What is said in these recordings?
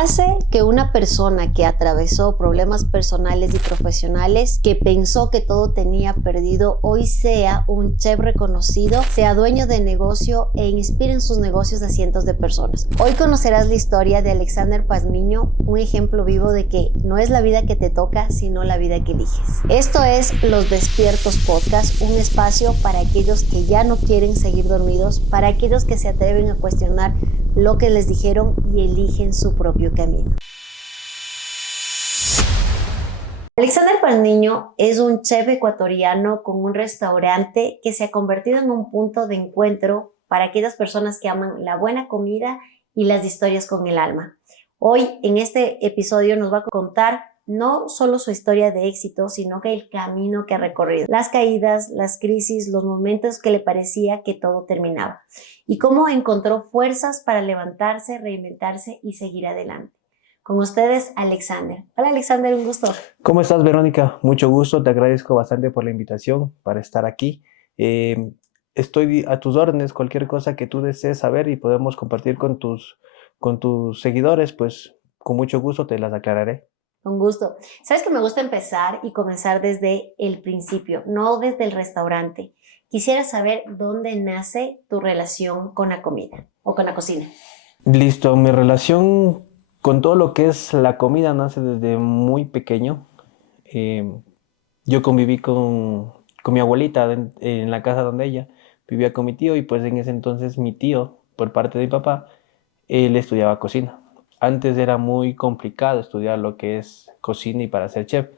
hace que una persona que atravesó problemas personales y profesionales, que pensó que todo tenía perdido, hoy sea un chef reconocido, sea dueño de negocio e inspire en sus negocios a cientos de personas? Hoy conocerás la historia de Alexander Pazmiño, un ejemplo vivo de que no es la vida que te toca, sino la vida que eliges. Esto es Los Despiertos Podcast, un espacio para aquellos que ya no quieren seguir dormidos, para aquellos que se atreven a cuestionar lo que les dijeron y eligen su propio camino. Alexander Pazmiño es un chef ecuatoriano con un restaurante que se ha convertido en un punto de encuentro para aquellas personas que aman la buena comida y las historias con el alma. Hoy, en este episodio, nos va a contar no solo su historia de éxito, sino que el camino que ha recorrido, las caídas, las crisis, los momentos que le parecía que todo terminaba y cómo encontró fuerzas para levantarse, reinventarse y seguir adelante. Con ustedes, Alexander. Hola, Alexander, un gusto. ¿Cómo estás, Verónica? Mucho gusto, te agradezco bastante por la invitación para estar aquí. Estoy a tus órdenes, cualquier cosa que tú desees saber y podemos compartir con tus seguidores, pues con mucho gusto te las aclararé. Con gusto. Sabes que me gusta empezar y comenzar desde el principio, no desde el restaurante. Quisiera saber dónde nace tu relación con la comida o con la cocina. Listo, mi relación con todo lo que es la comida nace desde muy pequeño. Eh, yo conviví con mi abuelita en la casa donde ella vivía con mi tío y pues en ese entonces mi tío, por parte de mi papá, él estudiaba cocina. Antes era muy complicado estudiar lo que es cocina y para ser chef.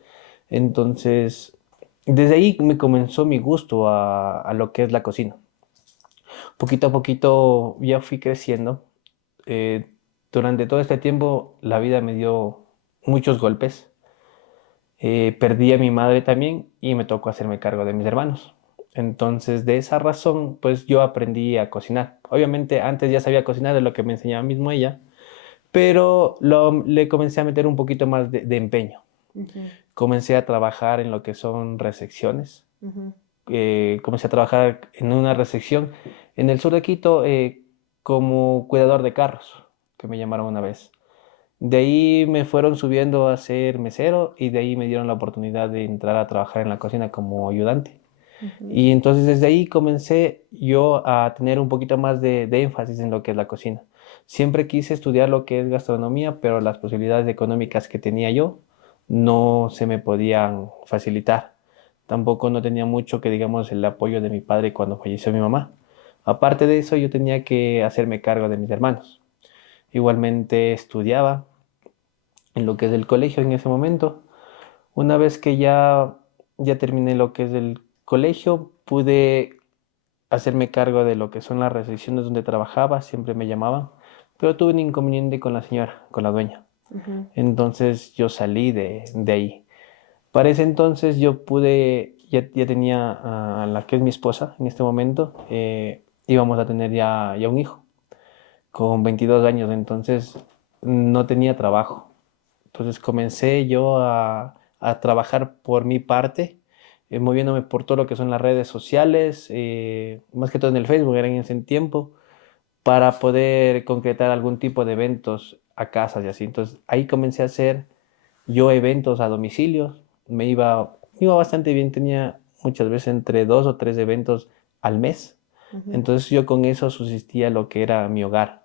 Entonces, desde ahí me comenzó mi gusto a lo que es la cocina. Poquito a poquito ya fui creciendo. Eh, Durante todo este tiempo la vida me dio muchos golpes. Perdí a mi madre también y me tocó hacerme cargo de mis hermanos. Entonces, de esa razón, pues yo aprendí a cocinar. Obviamente antes ya sabía cocinar de lo que me enseñaba mismo ella, pero le comencé a meter un poquito más de empeño. Comencé a trabajar en lo que son recepciones. Comencé a trabajar en una recepción en el sur de Quito como cuidador de carros, que me llamaron una vez. De ahí me fueron subiendo a ser mesero y de ahí me dieron la oportunidad de entrar a trabajar en la cocina como ayudante. Y entonces desde ahí comencé yo a tener un poquito más de énfasis en lo que es la cocina. Siempre quise estudiar lo que es gastronomía, pero las posibilidades económicas que tenía yo no se me podían facilitar. Tampoco no tenía mucho que digamos el apoyo de mi padre cuando falleció mi mamá. Aparte de eso, yo tenía que hacerme cargo de mis hermanos. Igualmente estudiaba en lo que es el colegio en ese momento. Una vez que ya terminé lo que es el colegio, pude hacerme cargo de lo que son las recepciones donde trabajaba, siempre me llamaban, pero tuve un inconveniente con la señora, con la dueña. Entonces yo salí de ahí. Para ese entonces yo ya tenía a la que es mi esposa en este momento, íbamos a tener ya un hijo con 22 años, entonces no tenía trabajo. Entonces comencé yo a trabajar por mi parte, moviéndome por todo lo que son las redes sociales, más que todo en el Facebook, era en ese tiempo, para poder concretar algún tipo de eventos a casas y así. Entonces ahí comencé a hacer yo eventos a domicilio, me iba bastante bien, tenía muchas veces entre 2 o 3 eventos al mes. Entonces yo con eso subsistía lo que era mi hogar.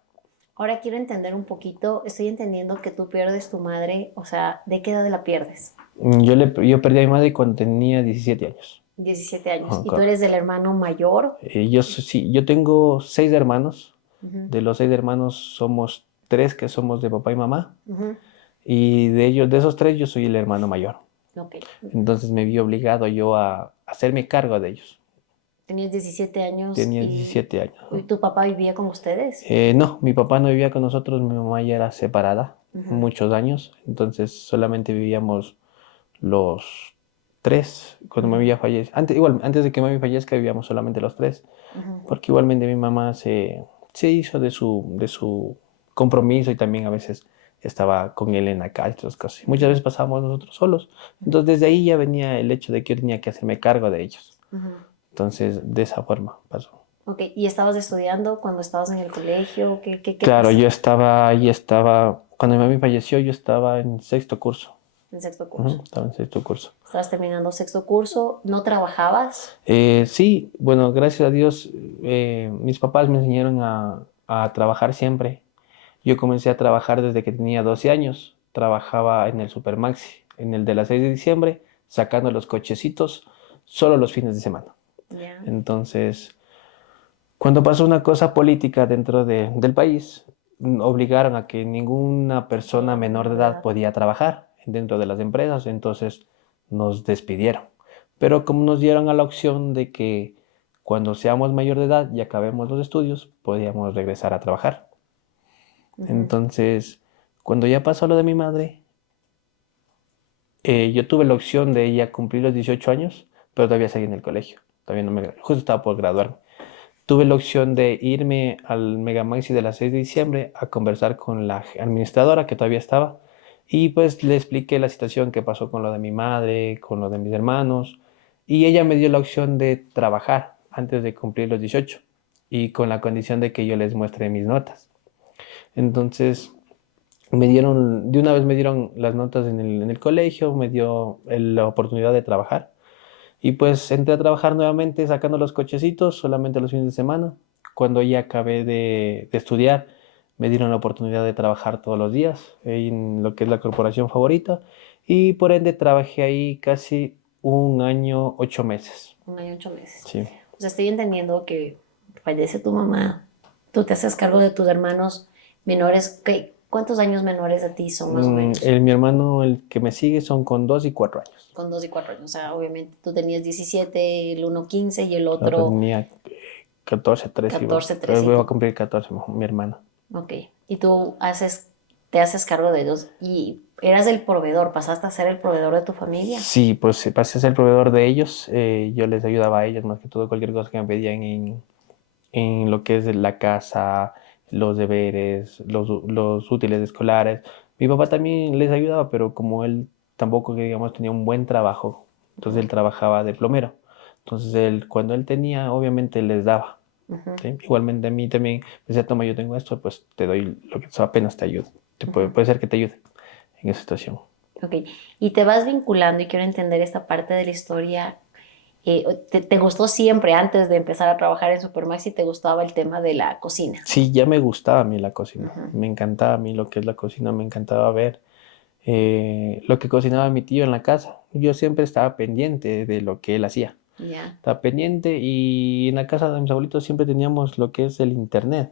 Ahora quiero entender un poquito, estoy entendiendo que tú pierdes tu madre, o sea, ¿de qué edad la pierdes? Yo perdí a mi madre cuando tenía 17 años. 17 años. Ajá, ¿Y tú eres el hermano mayor? Sí, yo tengo 6 hermanos. Uh-huh. De los 6 hermanos somos 3 que somos de papá y mamá. Uh-huh. Y de esos 3 yo soy el hermano mayor. Okay. Entonces me vi obligado yo a hacerme cargo de ellos. Tenías 17 años Tenía y 17 años. ¿y tu papá vivía con ustedes? No, mi papá no vivía con nosotros, mi mamá ya era separada muchos años. Entonces solamente vivíamos los 3 cuando mi mamá falleció. Antes de que mi mamá fallezca vivíamos solamente los 3. Porque igualmente mi mamá se hizo de su compromiso y también a veces estaba con él en la calle, otras cosas. Muchas veces pasábamos nosotros solos. Entonces desde ahí ya venía el hecho de que yo tenía que hacerme cargo de ellos. Entonces de esa forma pasó. Okay. ¿Y estabas estudiando cuando estabas en el colegio? ¿Qué Claro, pasó? yo estaba Cuando mi mami falleció, yo estaba en sexto curso. En sexto curso. Estaba en sexto curso. Estabas terminando sexto curso, ¿no trabajabas? Sí, bueno, gracias a Dios, mis papás me enseñaron a trabajar siempre. Yo comencé a trabajar desde que tenía 12 años. Trabajaba en el Supermaxi, en el de la 6 de diciembre, sacando los cochecitos solo los fines de semana. Ya. Entonces, cuando pasó una cosa política dentro del país, obligaron a que ninguna persona menor de edad podía trabajar dentro de las empresas, entonces nos despidieron. Pero como nos dieron a la opción de que cuando seamos mayor de edad y acabemos los estudios, podíamos regresar a trabajar. Entonces, cuando ya pasó lo de mi madre, yo tuve la opción de ya cumplir los 18 años, pero todavía seguí en el colegio. Todavía no me, justo estaba por graduarme. Tuve la opción de irme al Megamaxi de la 6 de diciembre a conversar con la administradora que todavía estaba y pues le expliqué la situación que pasó con lo de mi madre, con lo de mis hermanos y ella me dio la opción de trabajar antes de cumplir los 18 y con la condición de que yo les muestre mis notas. Entonces de una vez me dieron las notas en el colegio, me dio la oportunidad de trabajar. Y pues entré a trabajar nuevamente sacando los cochecitos solamente los fines de semana. Cuando ya acabé de estudiar, me dieron la oportunidad de trabajar todos los días en lo que es la corporación favorita. Y por ende trabajé ahí casi 1 año, 8 meses. 1 año, 8 meses. Sí. O sea, estoy entendiendo que fallece tu mamá, tú te haces cargo de tus hermanos menores. ¿Cuántos años menores a ti son más o menos? Mi hermano, el que me sigue, son con 2 y 4 años. Con 2 y 4 años. O sea, obviamente tú tenías 17, el uno 15 y el Claro, otro tenía 14, 13. 14, 13. Voy a cumplir 14, mi hermana. Ok. Y tú te haces cargo de ellos y eras el proveedor, pasaste a ser el proveedor de tu familia. Sí, pues pasé a ser proveedor de ellos. Yo les ayudaba a ellos más que todo cualquier cosa que me pedían en lo que es la casa, los deberes, los útiles escolares. Mi papá también les ayudaba, pero como él tampoco, digamos, tenía un buen trabajo, entonces él trabajaba de plomero. Entonces cuando él tenía, obviamente les daba. ¿Sí? Igualmente a mí también me decía, toma, yo tengo esto, pues te doy lo que apenas te ayudo. Puede ser que te ayude en esa situación. Ok, y te vas vinculando y quiero entender esta parte de la historia. ¿Te gustó siempre antes de empezar a trabajar en Supermaxi, te gustaba el tema de la cocina? Sí, ya me gustaba a mí la cocina. Me encantaba a mí lo que es la cocina, me encantaba ver lo que cocinaba mi tío en la casa. Yo siempre estaba pendiente de lo que él hacía. Ya. Estaba pendiente y en la casa de mis abuelitos siempre teníamos lo que es el internet,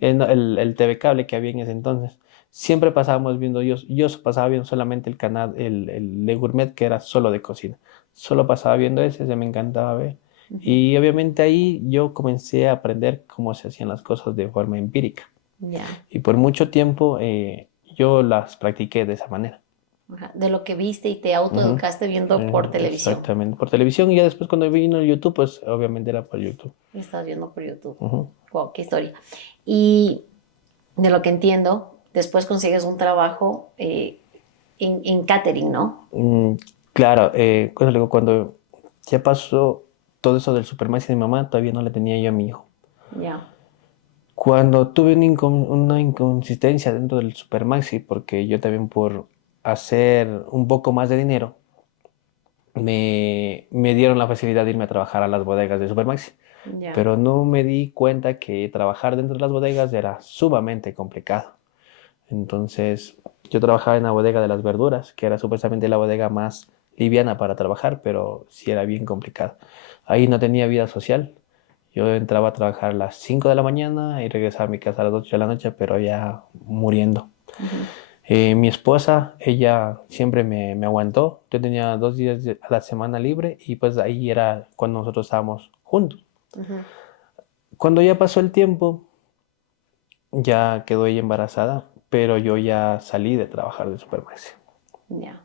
el TV cable que había en ese entonces. Siempre pasábamos viendo, yo pasaba viendo solamente el canal, el Le Gourmet, que era solo de cocina. Solo pasaba viendo ese, se me encantaba ver. Y obviamente ahí yo comencé a aprender cómo se hacían las cosas de forma empírica. Ya. Y por mucho tiempo yo las practiqué de esa manera. Ajá. De lo que viste y te autoeducaste viendo por televisión. Exactamente, por televisión. Y ya después cuando vino el YouTube, pues obviamente era por YouTube. Y estás viendo por YouTube. Ujú. Wow, qué historia. Y de lo que entiendo, después consigues un trabajo en catering, ¿no? Claro, cuando ya pasó todo eso del Supermaxi de mi mamá, todavía no le tenía yo a mi hijo. Ya. Cuando tuve una inconsistencia dentro del Supermaxi, porque yo también por hacer un poco más de dinero, me dieron la facilidad de irme a trabajar a las bodegas de Supermaxi. Ya. Pero no me di cuenta que trabajar dentro de las bodegas era sumamente complicado. Entonces, yo trabajaba en la bodega de las verduras, que era supuestamente la bodega más liviana para trabajar, pero sí era bien complicado. Ahí no tenía vida social. Yo entraba a trabajar a las 5 de la mañana y regresaba a mi casa a las 8 de la noche, pero ya muriendo. Mi esposa, ella siempre me aguantó. Yo tenía 2 días a la semana libre y pues ahí era cuando nosotros estábamos juntos. Cuando ya pasó el tiempo, ya quedó ella embarazada, pero yo ya salí de trabajar de Supermaxi. Ya.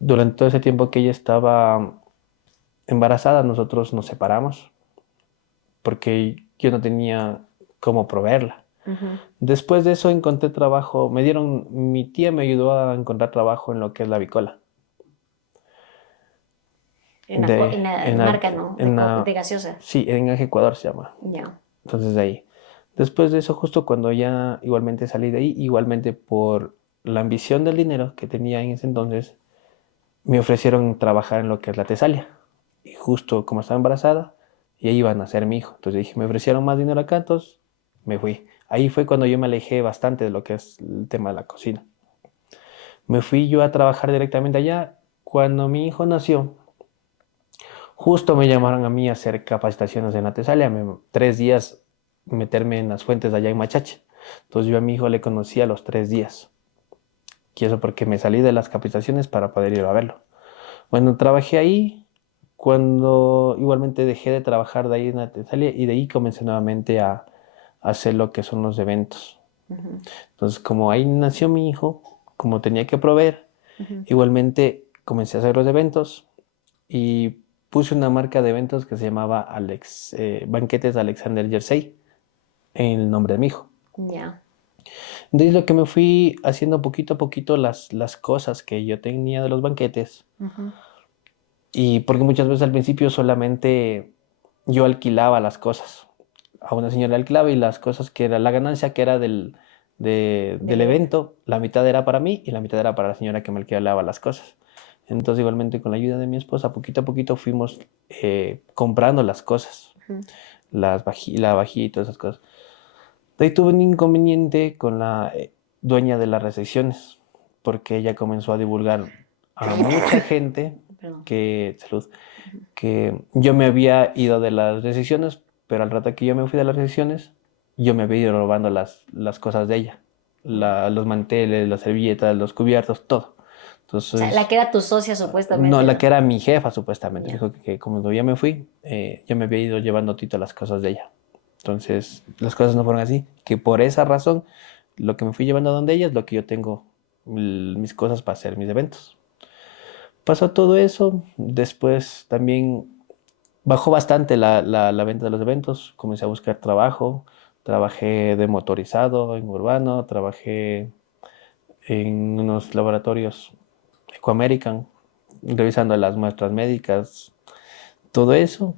Durante todo ese tiempo que ella estaba embarazada, nosotros nos separamos porque yo no tenía cómo proveerla. Después de eso encontré trabajo, mi tía me ayudó a encontrar trabajo en lo que es la avícola. En la marca, ¿no? De gaseosa. Sí, en Ecuador se llama. Ya. Entonces ahí. Después de eso, justo cuando ya igualmente salí de ahí, igualmente por la ambición del dinero que tenía en ese entonces, me ofrecieron trabajar en lo que es la Tesalia. Y justo como estaba embarazada, ya iban a ser mi hijo. Entonces dije, me ofrecieron más dinero acá, entonces me fui. Ahí fue cuando yo me alejé bastante de lo que es el tema de la cocina. Me fui yo a trabajar directamente allá. Cuando mi hijo nació, justo me llamaron a mí a hacer capacitaciones en la Tesalia, 3 días meterme en las fuentes allá en Machache. Entonces yo a mi hijo le conocí a los 3 días. Y eso porque me salí de las capacitaciones para poder ir a verlo. Bueno, trabajé ahí cuando igualmente dejé de trabajar de ahí en la Tesalia y de ahí comencé nuevamente a hacer lo que son los eventos. Ujú, Entonces, como ahí nació mi hijo, como tenía que proveer, ujú. igualmente comencé a hacer los eventos y puse una marca de eventos que se llamaba Banquetes Alexander Jersey en el nombre de mi hijo. Ya. Entonces lo que me fui haciendo poquito a poquito las cosas que yo tenía de los banquetes Ujú. y porque muchas veces al principio solamente yo alquilaba las cosas. A una señora alquilaba y las cosas que era la ganancia que era del Del evento. evento, la mitad era para mí y la mitad era para la señora que me alquilaba las cosas. Entonces igualmente con la ayuda de mi esposa, poquito a poquito fuimos comprando las cosas, Ujú. la vajilla y todas esas cosas. De ahí tuve un inconveniente con la dueña de las recepciones, porque ella comenzó a divulgar a mucha gente Perdón. salud, Ujú. que yo me había ido de las recepciones, pero al rato que yo me fui de las recepciones, yo me había ido robando las cosas de ella, los manteles, las servilletas, los cubiertos, todo. O sea, la Entonces, que era tu socia no, supuestamente, la ¿no? que era mi jefa supuestamente, Ya. dijo que como yo me fui, yo me había ido llevando tito las cosas de ella. Entonces, las cosas no fueron así, que por esa razón, lo que me fui llevando donde ella es lo que yo tengo, mis cosas para hacer mis eventos. Pasó todo eso, después también bajó bastante la venta de los eventos, comencé a buscar trabajo, trabajé de motorizado en urbano, trabajé en unos laboratorios Ecoamerican, revisando las muestras médicas, todo eso.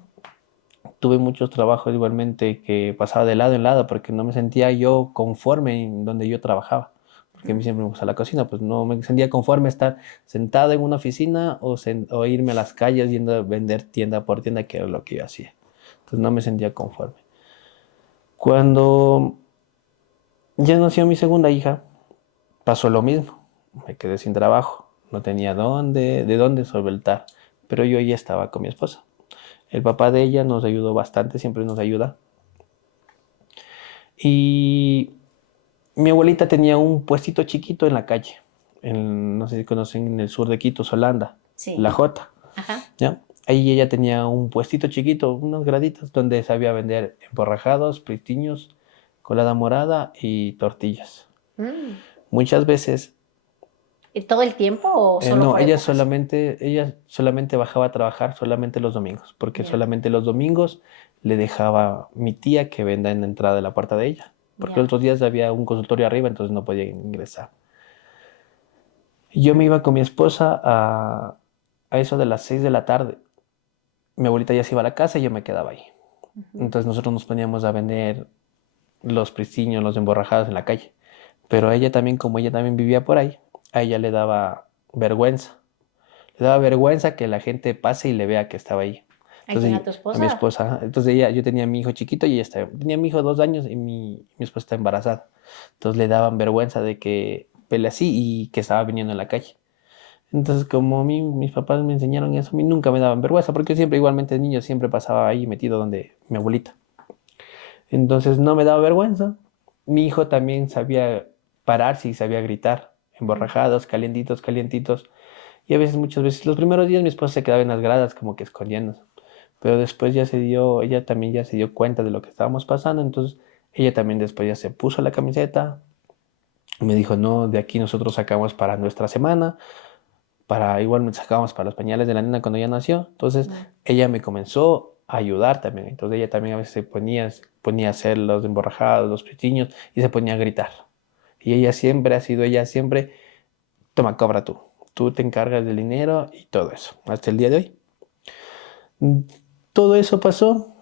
Tuve muchos trabajos igualmente que pasaba de lado en lado porque no me sentía yo conforme en donde yo trabajaba. Porque a mí Ujú. siempre me gusta la cocina, pues no me sentía conforme estar sentado en una oficina o irme a las calles yendo a vender tienda por tienda, que era lo que yo hacía. Entonces no me sentía conforme. Cuando ya nació mi segunda hija, pasó lo mismo. Me quedé sin trabajo, no tenía de dónde solventar, pero yo ya estaba con mi esposa. El papá de ella nos ayudó bastante, siempre nos ayuda. Y mi abuelita tenía un puestito chiquito en la calle, no sé si conocen, en el sur de Quito, Solanda, La Sí. Jota, Ajá. ¿ya? Ahí ella tenía un puestito chiquito, unas graditas, donde sabía vender emborrajados, pristiños, colada morada y tortillas. Mm. Muchas veces, ¿Y todo el tiempo o solo no, por épocas? ella solamente bajaba a trabajar solamente los domingos, porque Ya, solamente los domingos le dejaba mi tía que venda en la entrada de la puerta de ella, porque ya. otros días había un consultorio arriba, entonces no podía ingresar. Yo me iba con mi esposa a eso de las 6 de la tarde. Mi abuelita ya se iba a la casa y yo me quedaba ahí. Ujú. Entonces nosotros nos poníamos a vender los pristiños, los emborrajados en la calle. Pero a ella también, como ella también vivía por ahí, a ella le daba vergüenza. Le daba vergüenza que la gente pase y le vea que estaba ahí. ¿A quién? ¿A Entonces, tu a mi esposa? esposa, entonces yo tenía a mi hijo chiquito y ella tenía a mi hijo de 2 años y mi esposa está embarazada. Entonces le daban vergüenza de que pele así y que estaba viniendo en la calle. Entonces, como a mí, mis papás me enseñaron eso, a mí nunca me daban vergüenza, porque siempre, igualmente de niño, siempre pasaba ahí metido donde mi abuelita. Entonces, no me daba vergüenza. Mi hijo también sabía pararse y sabía gritar, Mm. emborrajados, calientitos, calientitos. Y a veces, muchas veces, los primeros días mi esposa se quedaba en las gradas como que escondiéndose. Pero después ella también ya se dio cuenta de lo que estábamos pasando, entonces ella también después ya se puso la camiseta, me dijo, no, de aquí nosotros sacamos para nuestra semana, igual sacábamos para los pañales de la nena cuando ella nació. Entonces Mm. ella me comenzó a ayudar también. Entonces ella también a veces se ponía a hacer los emborrajados, los pitiños y se ponía a gritar. Y ella siempre, toma, cobra tú. Tú te encargas del dinero y todo eso, hasta el día de hoy. Mm, Todo eso pasó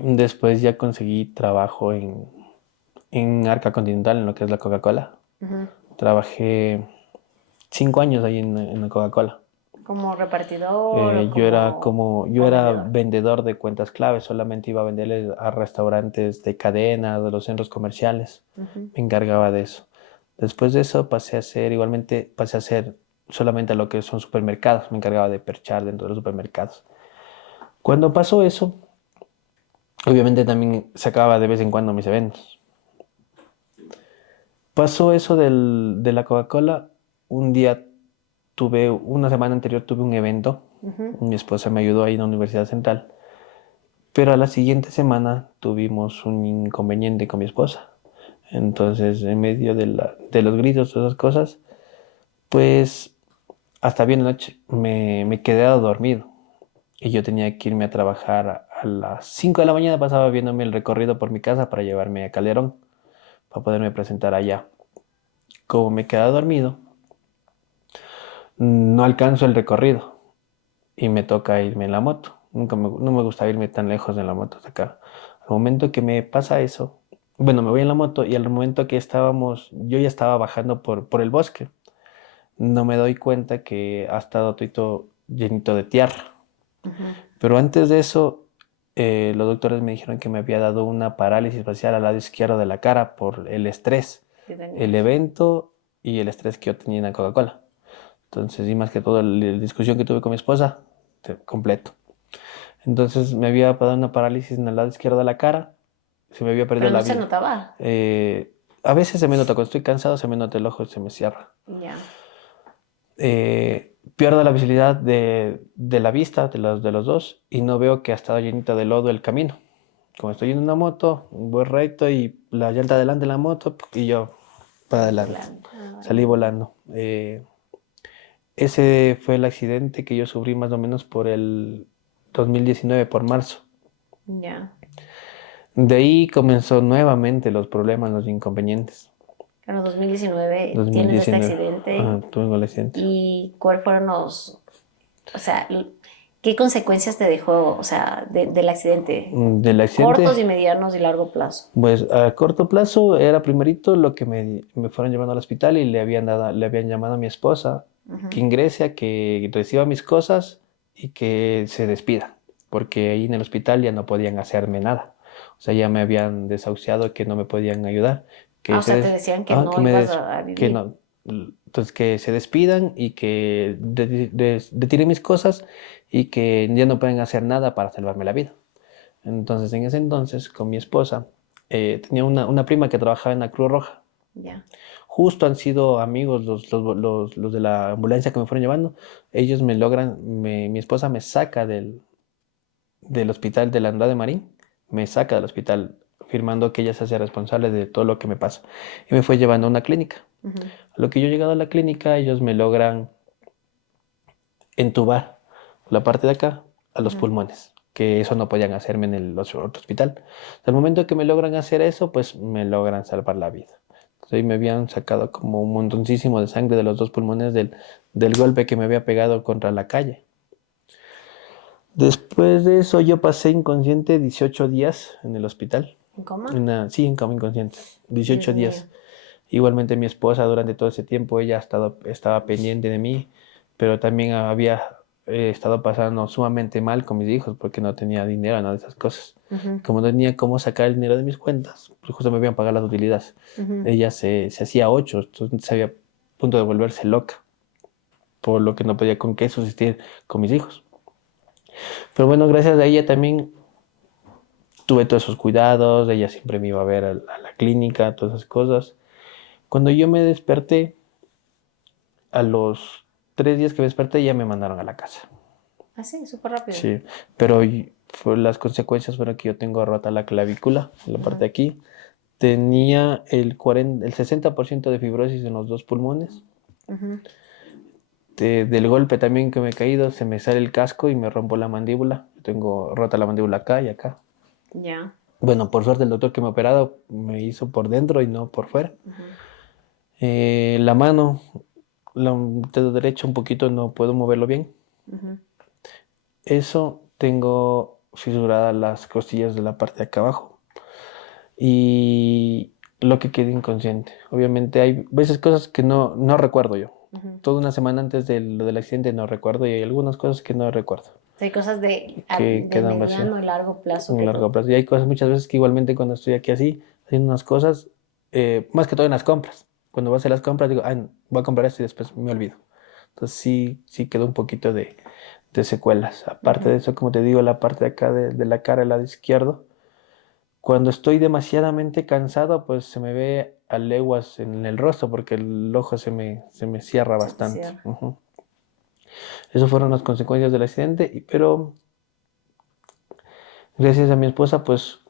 Después ya conseguí trabajo en Arca Continental, en lo que es la Coca-Cola. Ujú. Trabajé 5 años ahí en la Coca-Cola. ¿Como repartidor o Yo o era vendedor? vendedor de cuentas clave, solamente iba a venderles a restaurantes de cadena, de los centros comerciales. Ujú. Me encargaba de eso. Después de eso pasé a hacer solamente lo que son supermercados. Me encargaba de perchar dentro de los supermercados. Cuando pasó eso, obviamente también sacaba de vez en cuando mis eventos. Pasó eso de la Coca-Cola. Un día una semana anterior tuve un evento. Ujú. Mi esposa me ayudó ahí en la Universidad Central. Pero a la siguiente semana tuvimos un inconveniente con mi esposa. Entonces, en medio de los gritos, todas esas cosas, pues hasta bien noche me quedé dormido. Y yo tenía que irme a trabajar a las 5 de la mañana, pasaba viéndome el recorrido por mi casa para llevarme a Calderón, para poderme presentar allá. Como me quedé dormido, no alcanzo el recorrido y me toca irme en la moto. No me gusta irme tan lejos en la moto hasta acá. Al momento que me pasa eso, bueno, me voy en la moto y al momento que yo ya estaba bajando por el bosque. No me doy cuenta que ha estado todo llenito de tierra. Ujú. Pero antes de eso, los doctores me dijeron que me había dado una parálisis facial al lado izquierdo de la cara por el estrés, ¿Qué el tenías? evento y el estrés que yo tenía en la Coca-Cola. Entonces, y más que todo, la discusión que tuve con mi esposa, completo. Entonces, me había dado una parálisis en el lado izquierdo de la cara, se me había perdido Pero la no se vida. notaba. A veces se me nota, cuando estoy cansado, se me nota el ojo y se me cierra. Ya. Pierdo la visibilidad de la vista de los dos y no veo que ha estado llenito de lodo el camino. Como estoy en una moto, voy recto y la llanta adelante de la moto y yo para adelante. Volante. Ay, Salí no. volando. Ese fue el accidente que yo sufrí más o menos por el 2019, por marzo. Ya. De ahí comenzó nuevamente los problemas, los inconvenientes. Claro, 2019 tienes este 2019, accidente tuve el accidente. y ¿cuáles fueron o sea, qué consecuencias te dejó, o sea, del accidente? Del accidente, Cortos y medianos y largo plazo. pues a corto plazo era primerito lo que me fueron llevando al hospital y le habían llamado a mi esposa que Ujú. ingrese, a que reciba mis cosas y que se despida, porque ahí en el hospital ya no podían hacerme nada. O sea, ya me habían desahuciado, que no me podían ayudar, Ah, o sea, te decían que que no ibas a que vivir. no, entonces que se despidan y que retiren mis cosas y que ya no pueden hacer nada para salvarme la vida. Entonces, en ese entonces, con mi esposa, tenía una prima que trabajaba en la Cruz Roja. Ya. Justo han sido amigos los de la ambulancia que me fueron llevando. Ellos mi esposa me saca del hospital de la Andrade Marín, me saca del hospital firmando que ella se hace responsable de todo lo que me pasa. Y me fue llevando a una clínica. Ujú. A lo que yo he llegado a la clínica, ellos me logran entubar la parte de acá a los Ujú. pulmones, que eso no podían hacerme en el otro hospital. Al momento que me logran hacer eso, pues me logran salvar la vida. Entonces, ahí me habían sacado como un montoncísimo de sangre de los dos pulmones del golpe que me había pegado contra la calle. Después de eso yo pasé inconsciente 18 días en el hospital. ¿En coma? Sí, en coma inconsciente. Dios 18 mío. días. Igualmente mi esposa durante todo ese tiempo, ella estaba pendiente de mí, pero también había estado pasando sumamente mal con mis hijos porque no tenía dinero, nada de esas cosas. Ujú. Como no tenía cómo sacar el dinero de mis cuentas, pues justo me iban a pagar las utilidades. Ujú. Ella se hacía ocho, entonces se había a punto de volverse loca, por lo que no podía con qué subsistir con mis hijos. Pero bueno, gracias a ella también tuve todos esos cuidados, ella siempre me iba a ver a la clínica, todas esas cosas. Cuando yo me desperté, a los 3 días que me desperté ya me mandaron a la casa. Así, súper rápido. Sí, pero las consecuencias fueron que yo tengo rota la clavícula, en la parte Ujú. de aquí. Tenía el 60% de fibrosis en los dos pulmones. Ujú. Del golpe también que me he caído, se me sale el casco y me rompo la mandíbula. Tengo rota la mandíbula acá y acá. Ya. Bueno, por suerte el doctor que me ha operado me hizo por dentro y no por fuera. Ujú. La mano, el dedo derecho un poquito no puedo moverlo bien. Ujú. Eso tengo fisuradas las costillas de la parte de acá abajo y lo que quedé inconsciente. Obviamente hay veces cosas que no recuerdo yo. Toda una semana antes de lo del accidente no recuerdo y hay algunas cosas que no recuerdo, Hay cosas que de quedan vacías mediano y largo plazo en que largo tú... plazo. Y hay cosas muchas veces que igualmente cuando estoy aquí así, haciendo unas cosas, más que todo en las compras. Cuando voy a hacer las compras digo, ay, voy a comprar esto y después me olvido. Entonces sí quedó un poquito de secuelas. Aparte de eso, como te digo, la parte de acá de la cara, el lado izquierdo, cuando estoy demasiadamente cansado, pues se me ve a leguas en el rostro porque el ojo se me cierra Se te bastante. cierra. Esas fueron las consecuencias del accidente, pero gracias a mi esposa, pues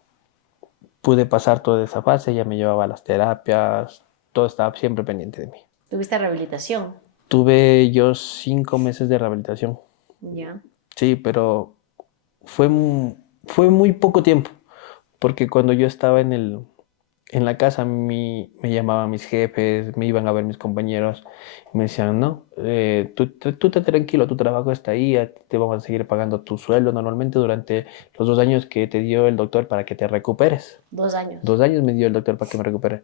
pude pasar toda esa fase, ella me llevaba a las terapias, todo estaba siempre pendiente de mí. ¿Tuviste rehabilitación? Tuve yo 5 meses de rehabilitación, Ya. sí, pero fue, fue muy poco tiempo, porque cuando yo estaba en la casa me llamaban mis jefes, me iban a ver mis compañeros y me decían, no, tú te tranquilo, tu trabajo está ahí, a ti te vamos a seguir pagando tu sueldo normalmente durante los 2 años que te dio el doctor para que te recuperes. 2 años. 2 años me dio el doctor para que me recupere.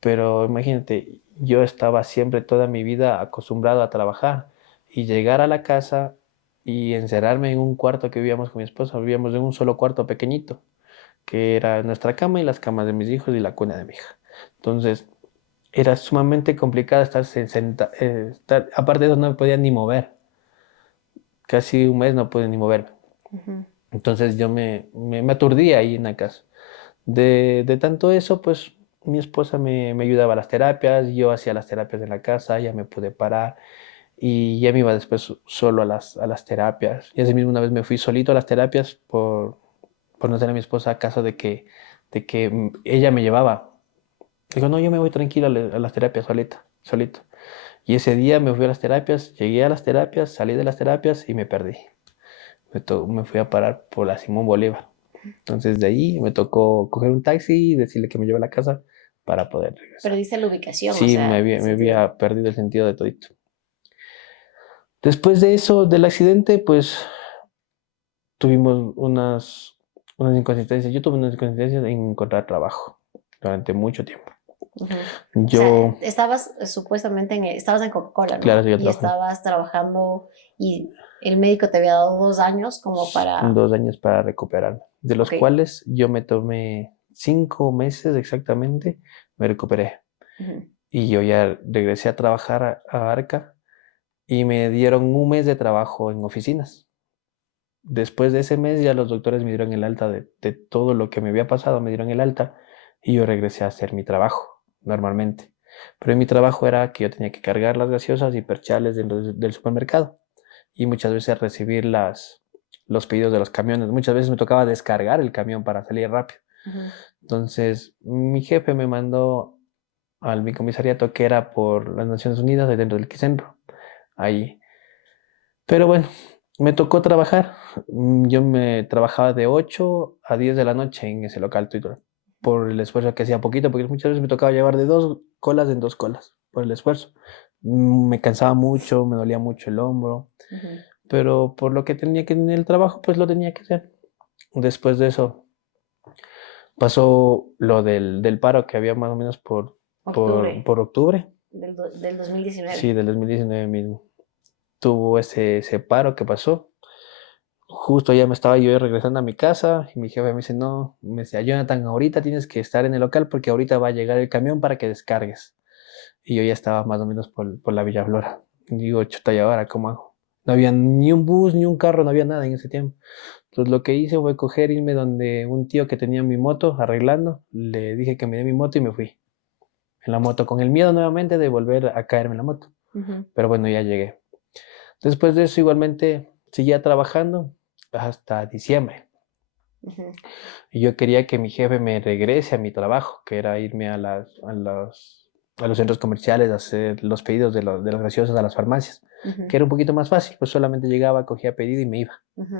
Pero imagínate, yo estaba siempre toda mi vida acostumbrado a trabajar y llegar a la casa y encerrarme en un cuarto que vivíamos con mi esposa, vivíamos en un solo cuarto pequeñito, que era nuestra cama y las camas de mis hijos y la cuna de mi hija. Entonces, era sumamente complicado aparte de eso no me podía ni mover, casi un mes no pude ni moverme. Ujú. Entonces yo me aturdía ahí en la casa. De tanto eso, pues mi esposa me ayudaba a las terapias, yo hacía las terapias en la casa, ya me pude parar y ya me iba después solo a las terapias. Y así mismo una vez me fui solito a las terapias por no tener a mi esposa a caso de que ella me llevaba. Digo, no, yo me voy tranquilo a las terapias solita, solito. Y ese día me fui a las terapias, llegué a las terapias, salí de las terapias y me perdí. Me fui a parar por la Simón Bolívar. Entonces de ahí me tocó coger un taxi y decirle que me lleve a la casa para poder regresar. Perdiste la ubicación, o Sí, sea, el me sentido. había perdido el sentido de todito. Después de eso, del accidente, pues tuvimos unas inconsistencias. Yo tuve unas inconsistencias en encontrar trabajo durante mucho tiempo. Ujú. O sea, Yo, estabas supuestamente estabas en Coca-Cola, claro, ¿no? seguía Y trabajando estabas trabajando y el médico te había dado 2 años como para... 2 años para recuperarme, de los Ok. cuales yo me tomé 5 meses exactamente, me recuperé. Ujú. Y yo ya regresé a trabajar a Arca y me dieron un mes de trabajo en oficinas. Después de ese mes ya los doctores me dieron el alta de todo lo que me había pasado, me dieron el alta y yo regresé a hacer mi trabajo normalmente. Pero mi trabajo era que yo tenía que cargar las gaseosas y perchales del supermercado y muchas veces recibir los pedidos de los camiones. Muchas veces me tocaba descargar el camión para salir rápido. Ujú. Entonces mi jefe me mandó mi comisariato que era por las Naciones Unidas, ahí dentro del Quicentro, ahí. Pero bueno, me tocó trabajar. Yo me trabajaba de 8 a 10 de la noche en ese local Twitter, por el esfuerzo que hacía poquito, porque muchas veces me tocaba llevar de 2 colas en 2 colas, por el esfuerzo. Me cansaba mucho, me dolía mucho el hombro, Ujú. pero por lo que tenía que tener el trabajo, pues lo tenía que hacer. Después de eso pasó lo del paro que había más o menos Octubre por octubre, del sí, 2019. del 2019 mismo. Tuvo ese paro que pasó. Justo ya me estaba yo regresando a mi casa y mi jefe me dice, no, me decía, Jonathan, ahorita tienes que estar en el local porque ahorita va a llegar el camión para que descargues. Y yo ya estaba más o menos por la Villa Flora. Y digo, chuta, ¿y ahora cómo hago? No había ni un bus, ni un carro, no había nada en ese tiempo. Entonces lo que hice fue coger, irme donde un tío que tenía mi moto arreglando, le dije que me dé mi moto y me fui en la moto con el miedo nuevamente de volver a caerme en la moto. Ujú. Pero bueno, ya llegué. Después de eso igualmente seguía trabajando hasta diciembre. Ujú. Y yo quería que mi jefe me regrese a mi trabajo, que era irme a los centros comerciales a hacer los pedidos de las gaseosas a las farmacias, Ujú. que era un poquito más fácil, pues solamente llegaba, cogía pedido y me iba. Ujú.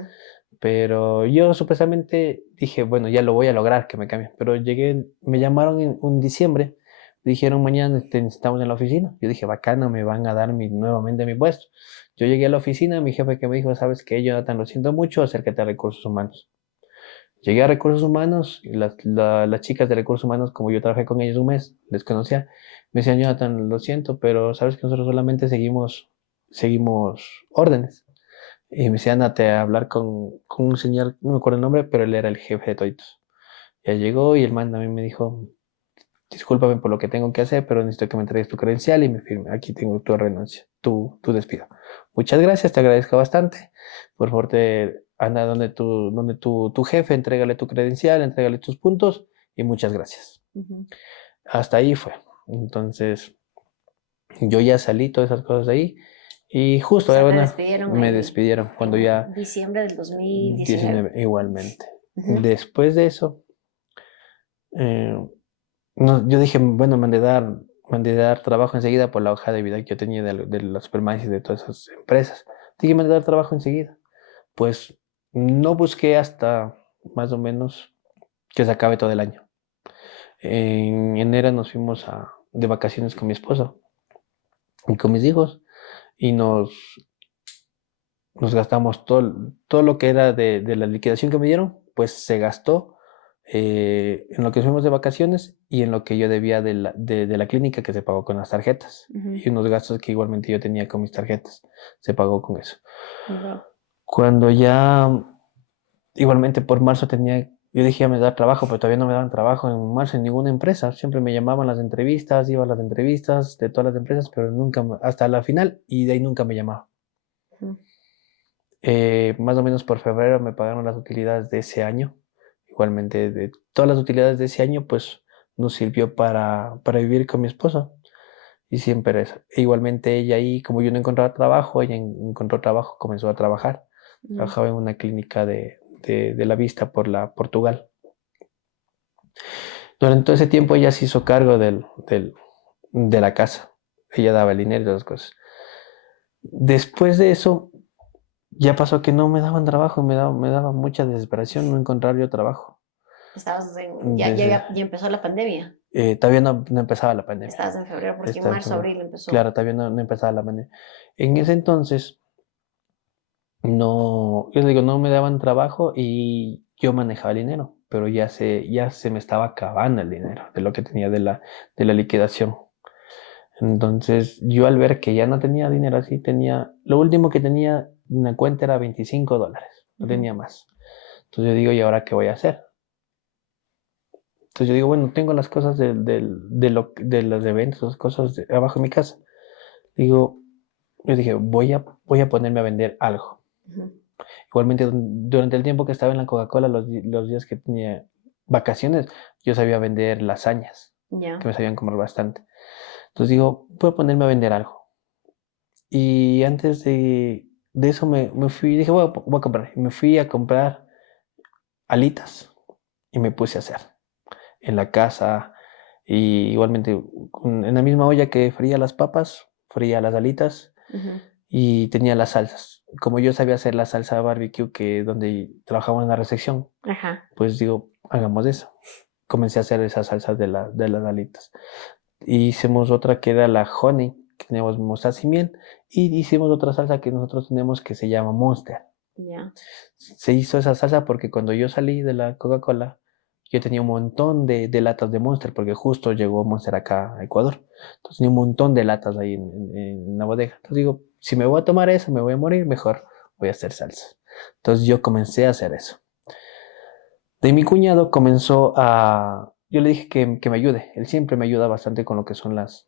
Pero yo supuestamente dije, bueno, ya lo voy a lograr que me cambien. Pero llegué, me llamaron en un diciembre, dijeron mañana te necesitamos en la oficina. Yo dije, bacano, me van a dar nuevamente mi puesto. Yo llegué a la oficina, mi jefe que me dijo, sabes qué, Jonathan, lo siento mucho, acércate a recursos humanos. Llegué a Recursos Humanos y las chicas de Recursos Humanos, como yo trabajé con ellos un mes, les conocía, me decían, Jonathan, lo siento, pero sabes que nosotros solamente seguimos órdenes. Y me decían, andate a hablar con un señor, no me acuerdo el nombre, pero él era el jefe de toditos. Ya llegó y el man también me dijo, discúlpame por lo que tengo que hacer, pero necesito que me entregues tu credencial y me firme. Aquí tengo tu renuncia, tu despido. Muchas gracias, te agradezco bastante. Por favor, anda donde tu jefe, entrégale tu credencial, entrégale tus puntos y muchas gracias. Ujú. Hasta ahí fue. Entonces, yo ya salí todas esas cosas de ahí y O justo, sea, te bueno, despidieron me en, despidieron cuando ya diciembre del 2019. 19 igualmente. Ujú. Después de eso, eh, no, yo dije, bueno, me han de dar trabajo enseguida por la hoja de vida que yo tenía de la Supermax y de todas esas empresas. Dije, me han de dar trabajo enseguida. Pues no busqué hasta más o menos que se acabe todo el año. En enero nos fuimos de vacaciones con mi esposa y con mis hijos y nos gastamos todo lo que era de la liquidación que me dieron, pues se gastó en lo que fuimos de vacaciones y en lo que yo debía de la clínica que se pagó con las tarjetas. Ujú. Y unos gastos que igualmente yo tenía con mis tarjetas, se pagó con eso. Wow. Cuando ya, igualmente por marzo yo dije, ya me da trabajo, pero todavía no me daban trabajo en marzo en ninguna empresa. Siempre me llamaban las entrevistas, iba a las entrevistas de todas las empresas, pero nunca, hasta la final, y de ahí nunca me llamaban. Ujú. Más o menos por febrero me pagaron las utilidades de ese año. Igualmente, de todas las utilidades de ese año, pues nos sirvió para vivir con mi esposa. Y siempre eso. Igualmente ella ahí, como yo no encontraba trabajo, ella encontró trabajo, comenzó a trabajar. Ujú. Trabajaba en una clínica de la vista por Portugal. Durante todo ese tiempo ella se hizo cargo de la casa. Ella daba el dinero y todas las cosas. Después de eso, ya pasó que no me daban trabajo, me daba mucha desesperación no encontrar yo trabajo. Estabas Desde, ya empezó la pandemia. todavía no empezaba la pandemia. Estabas en febrero, porque en Estaba en marzo, febrero. abril empezó. Claro, todavía no empezaba la pandemia. En ese entonces, no, yo digo, no me daban trabajo y yo manejaba el dinero, pero ya se me estaba acabando el dinero de lo que tenía de la liquidación. Entonces, yo al ver que ya no tenía dinero así, lo último que tenía en la cuenta era $25, no Ujú. tenía más. Entonces yo digo, ¿y ahora qué voy a hacer? Entonces yo digo, bueno, tengo las cosas de los eventos, las cosas abajo en mi casa. Digo, yo dije, voy a ponerme a vender algo. Ujú. Igualmente, durante el tiempo que estaba en la Coca-Cola, los días que tenía vacaciones, yo sabía vender lasañas, Ya. que me sabían comer bastante. Entonces digo, voy a ponerme a vender algo. Y antes de eso me fui, dije, voy a comprar. Y me fui a comprar alitas y me puse a hacer en la casa. Y igualmente, en la misma olla que fría las papas, fría las alitas Ujú. y tenía las salsas. Como yo sabía hacer la salsa barbecue que donde trabajamos en la recepción, Ajá. pues digo, hagamos eso. Comencé a hacer esas salsas de las alitas. Y hicimos otra que era la honey, que teníamos mostaza y miel. Y hicimos otra salsa que nosotros tenemos que se llama Monster. Ya. Se hizo esa salsa porque cuando yo salí de la Coca-Cola, yo tenía un montón de latas de Monster, porque justo llegó Monster acá a Ecuador. Entonces tenía un montón de latas ahí en la bodega. Entonces digo, si me voy a tomar eso, me voy a morir, mejor voy a hacer salsa. Entonces yo comencé a hacer eso. De mi cuñado yo le dije que me ayude. Él siempre me ayuda bastante con lo que son las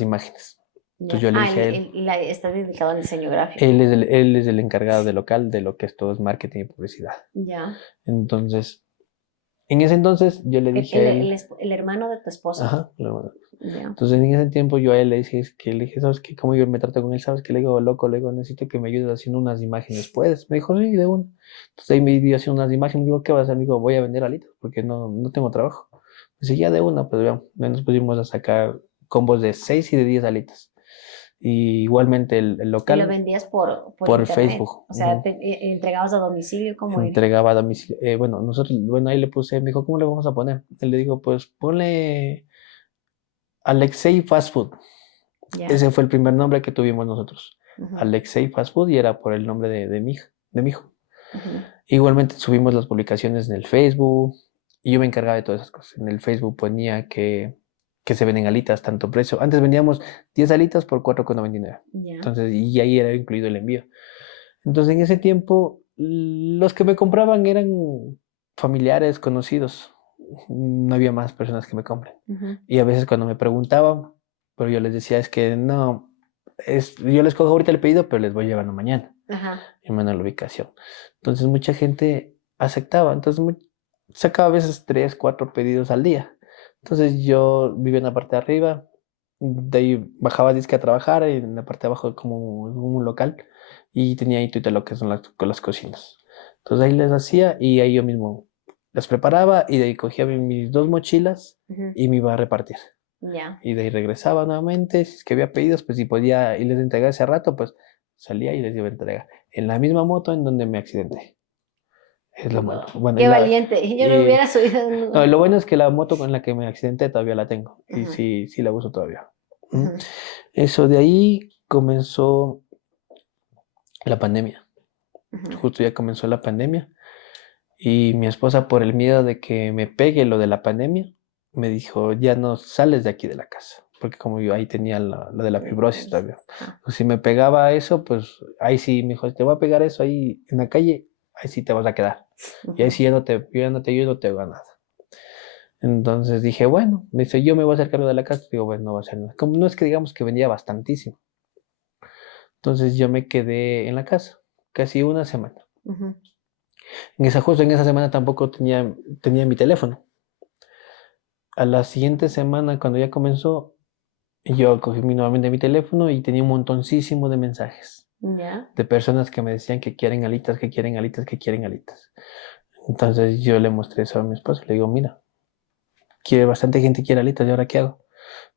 imágenes. Entonces Ya. yo le Ah, dije a él, está dedicado al diseño gráfico. él es el encargado del local de lo que es todo es marketing y publicidad. Ya. Entonces, en ese entonces yo le dije a él, El hermano de tu esposa. ajá, Ya. entonces en ese tiempo yo a él le dije, ¿sabes qué? ¿Cómo yo me trato con él? ¿Sabes qué? Le digo, loco, le digo, necesito que me ayudes haciendo unas imágenes. ¿Puedes? Me dijo, sí, de uno. Entonces ahí me dio haciendo unas imágenes. Digo, ¿qué vas a hacer? Me digo, voy a vender alitas porque no tengo trabajo. Dice, ya de una, pues veamos. Nos pusimos a sacar combos de 6 y de 10 alitas. Y igualmente el Y lo local vendías por por internet. Facebook. O sea, entregabas a domicilio, ¿cómo era? Entregaba a domicilio. Bueno, ahí le puse, me dijo, ¿cómo le vamos a poner? Y le digo, pues ponle Alexei Fast Food. Ya. Ese fue el primer nombre que tuvimos nosotros. Ujú. Alexei Fast Food y era por el nombre de mi hijo. Igualmente subimos las publicaciones en el Facebook y yo me encargaba de todas esas cosas. En el Facebook ponía que se venden alitas, tanto precio. Antes vendíamos 10 alitas por 4,99. Ya. Entonces, y ahí era incluido el envío. Entonces, en ese tiempo, los que me compraban eran familiares, conocidos. No había más personas que me compren. Ujú. Y a veces cuando me preguntaban, pero yo les decía, es que no, yo les cojo ahorita el pedido, pero les voy llevando mañana Ajá. y me mandan la ubicación. Entonces mucha gente aceptaba. Entonces sacaba a veces 3, 4 pedidos al día. Entonces yo vivía en la parte de arriba, de ahí bajaba disque a trabajar en la parte de abajo como un local y tenía ahí todo lo que son las cocinas. Entonces ahí les hacía y ahí yo mismo las preparaba y de ahí cogía mis 2 mochilas Ujú. y me iba a repartir. Ya. Y de ahí regresaba nuevamente, si es que había pedidos, pues si podía irles a entregar ese rato, pues salía y les iba a entregar. En la misma moto en donde me accidenté. Es lo malo. Wow. Bueno, Qué valiente. Yo no me y- hubiera subido. no, lo bueno es que la moto con la que me accidenté todavía la tengo. Y Ujú, sí, sí la uso todavía. ¿Mm? ujú. Eso de ahí comenzó la pandemia. Ujú. Justo ya comenzó la pandemia. Y mi esposa, por el miedo de que me pegue lo de la pandemia, me dijo, ya no sales de aquí de la casa. Porque como yo ahí tenía la de la fibrosis todavía. Ah, Pues si me pegaba eso, pues ahí sí, me dijo, te voy a pegar eso ahí en la calle, ahí sí te vas a quedar. Y ahí ujú. sí yo ya no te ayudo, no te hago nada. Entonces dije, bueno, me dice, yo me voy a hacer cargo de la casa. Digo, bueno, no va a hacer nada. Como no es que digamos que vendía bastantísimo. Entonces yo me quedé en la casa, casi una semana. Ujú. Justo en esa semana tampoco tenía mi teléfono. A la siguiente semana, cuando ya comenzó, yo cogí nuevamente mi teléfono y tenía un montoncísimo de mensajes Ya. de personas que me decían que quieren alitas, que quieren alitas, que quieren alitas. Entonces yo le mostré eso a mi esposo. Le digo, mira, bastante gente quiere alitas, ¿y ahora qué hago?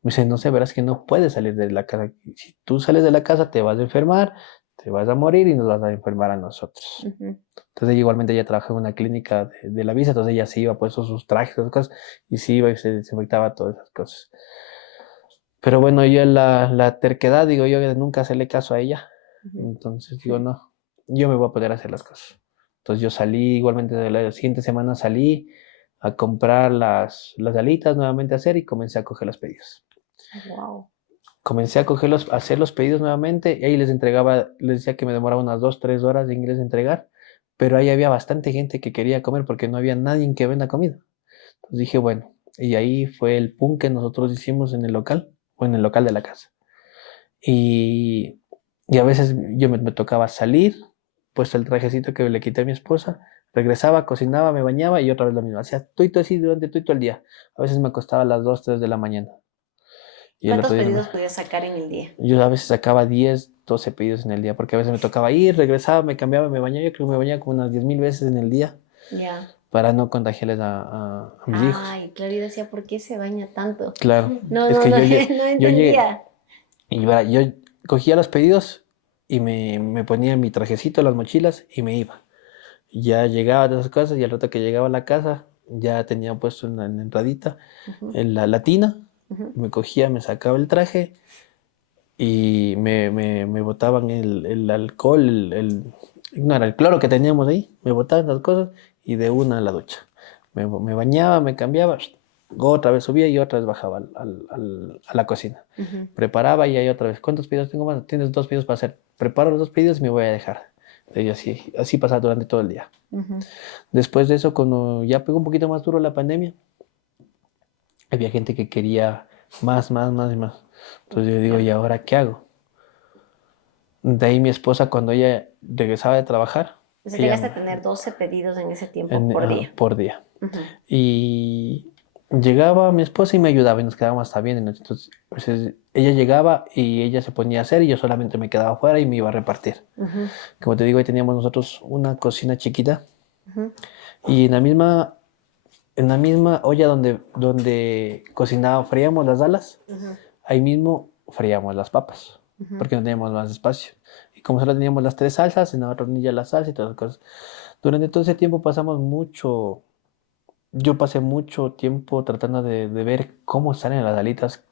Me dice, no sé, verás que no puedes salir de la casa. Si tú sales de la casa, te vas a enfermar, te vas a morir y nos vas a enfermar a nosotros. Ujú. Entonces igualmente ella trabaja en una clínica de la visa, entonces ella se iba puesto sus trajes, esas cosas, y se iba y se desinfectaba todas esas cosas. Pero bueno, yo la terquedad, digo yo, de nunca hacerle caso a ella. Ujú. Entonces digo, no, yo me voy a poder hacer las cosas. Entonces yo salí, igualmente de la siguiente semana salí a comprar las alitas nuevamente a hacer y comencé a coger los pedidos. Wow. Comencé a hacer los pedidos nuevamente y ahí les entregaba, les decía que me demoraba unas 2, 3 horas en irles a entregar, pero ahí había bastante gente que quería comer porque no había nadie que venda comida. Entonces dije, bueno, y ahí fue el pun que nosotros hicimos en el local, o en el local de la casa. Y, y a veces yo me tocaba salir, puesto el trajecito que le quité a mi esposa, regresaba, cocinaba, me bañaba y otra vez lo mismo. Hacía tuito así durante tuito el día. A veces me acostaba a las 2, 3 de la mañana. Y el ¿Cuántos otro día pedidos podías sacar en el día? yo a veces sacaba 10, 12 pedidos en el día, porque a veces me tocaba ir, regresaba, me cambiaba, me bañaba. Yo creo que me bañaba como unas 10,000 veces en el día Ya. para no contagiarles a mis hijos. Ay, claro, y decía, ¿por qué se baña tanto? Claro, No, es no, que no, no yo llegué entendía. y yo cogía los pedidos y me ponía mi trajecito, las mochilas y me iba. Ya llegaba de esas cosas y al rato que llegaba a la casa ya tenía puesto una entradita Ujú, en la latina, ujú. me cogía, me sacaba el traje y me botaban el alcohol, no era el cloro que teníamos ahí, me botaban las cosas y de una a la ducha. Me bañaba, me cambiaba, otra vez subía y otra vez bajaba a la cocina. Ujú, Preparaba y ahí otra vez, ¿cuántos pedidos tengo más? Tienes 2 pedidos para hacer. Preparo los 2 pedidos y me voy a dejar. Y así pasaba durante todo el día. ujú. Después de eso, cuando ya pegó un poquito más duro la pandemia, había gente que quería más, más, más y más. Entonces yo digo, Ya. ¿y ahora qué hago? De ahí mi esposa, cuando ella regresaba de trabajar, O sea, llegaste ella a tener 12 pedidos en ese tiempo por día. por día. Ujú, Y llegaba mi esposa y me ayudaba y nos quedábamos hasta bien de noche. Entonces, pues, ella llegaba y ella se ponía a hacer y yo solamente me quedaba afuera y me iba a repartir. ujú, Como te digo, ahí teníamos nosotros una cocina chiquita ujú, y en la misma olla donde cocinaba, freíamos las alas, ujú, ahí mismo freíamos las papas, ujú. porque no teníamos más espacio. Y como solo teníamos las 3 salsas, en la otra hornilla la salsa y todas las cosas. Durante todo ese tiempo yo pasé mucho tiempo tratando de ver cómo salen las alitas,